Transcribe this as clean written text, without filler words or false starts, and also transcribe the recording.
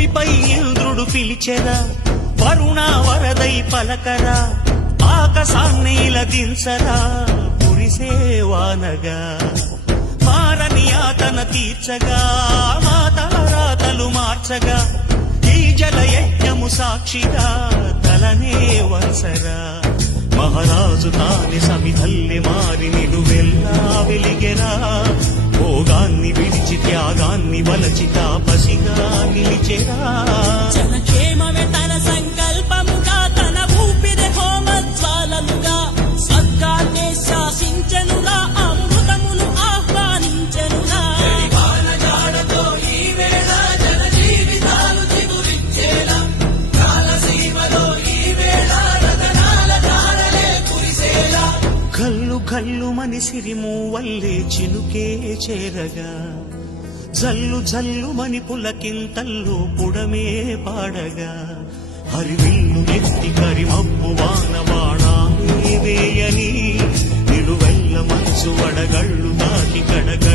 భువిపై ఇంద్రుడు పిలిచెరా, వరుణ వరదై పలకరా, ఆకాశాన్నిల దించరా కురిసేవానగా. మారని ఆతన తీర్చగా, మాతల రాతలు మార్చగా, ఈ జల యజ్ఞము సాక్షిగా తలనే వసరా. మహారాజు తాని సమిధల్లి మారి నిలువెల్లా వెలిగెరా, భోగాన్ని విడిచి త్యాగాన్ని వలచి తాపసిగా నిలిచెరా. జనక్షేమమే తన సంకల్పముగా, తన ఊపిరి హోమజ్వాలముగా, స్వర్గాన్నే శాసించెనురా, అమృతమును ఆహ్వానించెనురా. కల్లు కల్లు మనిసిరి మూవల్లే చినుకే చేరగా, జల్లు జల్లు మని పులకింతల్లు పుడమే పాడగా, హరివిల్లు ఎత్తి కరిమబ్బు వానవాణాలే వేయని, నిలువెల్ల మనసు వడగళ్ళు దాటి కడగా